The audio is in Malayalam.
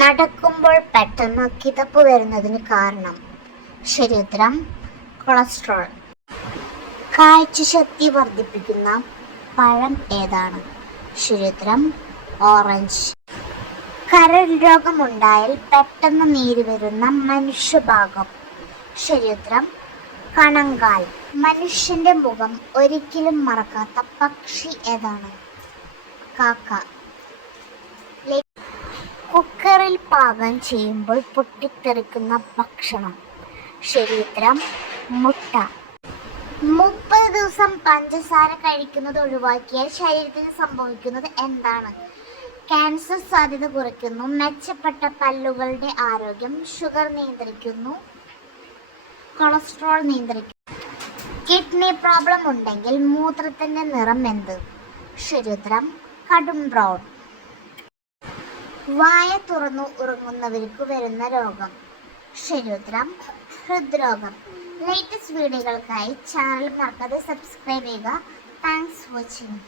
നടക്കുമ്പോൾ പെട്ടെന്ന് കിതപ്പ് വരുന്നതിന് കാരണം? ശരിയുത്തരം കൊളസ്ട്രോൾ. കാഴ്ചശക്തി വർദ്ധിപ്പിക്കുന്ന പഴം ഏതാണ്? ശരിയുത്തരം ഓറഞ്ച്. കരൾ രോഗമുണ്ടായാൽ പെട്ടെന്ന് നീര് വരുന്ന മനുഷ്യഭാഗം? ശരിയുത്തരം കണങ്കാൽ. മനുഷ്യന്റെ മുഖം ഒരിക്കലും മറക്കാത്ത പക്ഷി ഏതാണ്? കാക്ക. കുക്കറിൽ പാകം ചെയ്യുമ്പോൾ പൊട്ടിത്തെറിക്കുന്ന ഭക്ഷണം? ശരിയുത്തരം മുട്ട. 30 ദിവസം പഞ്ചസാര കഴിക്കുന്നത് ഒഴിവാക്കിയാൽ ശരീരത്തിന് സംഭവിക്കുന്നത് എന്താണ്? ക്യാൻസർ സാധ്യത കുറയ്ക്കുന്നു, മെച്ചപ്പെട്ട പല്ലുകളുടെ ആരോഗ്യം, ഷുഗർ നിയന്ത്രിക്കുന്നു, കൊളസ്ട്രോൾ നിയന്ത്രിക്കുന്നു. കിഡ്നി പ്രോബ്ലം ഉണ്ടെങ്കിൽ മൂത്രത്തിന്റെ നിറം എന്ത്? ശരിയുത്തരം കടും ബ്രൗൺ. വായ തുറന്നു ഉറങ്ങുന്നവർക്ക് വരുന്ന രോഗം? ശരിയുത്തരം ഹൃദ്രോഗം. ലേറ്റസ്റ്റ് വീഡിയോകൾക്കായി ചാനൽ മറക്കാതെ സബ്സ്ക്രൈബ് ചെയ്യുക. Thanks for watching.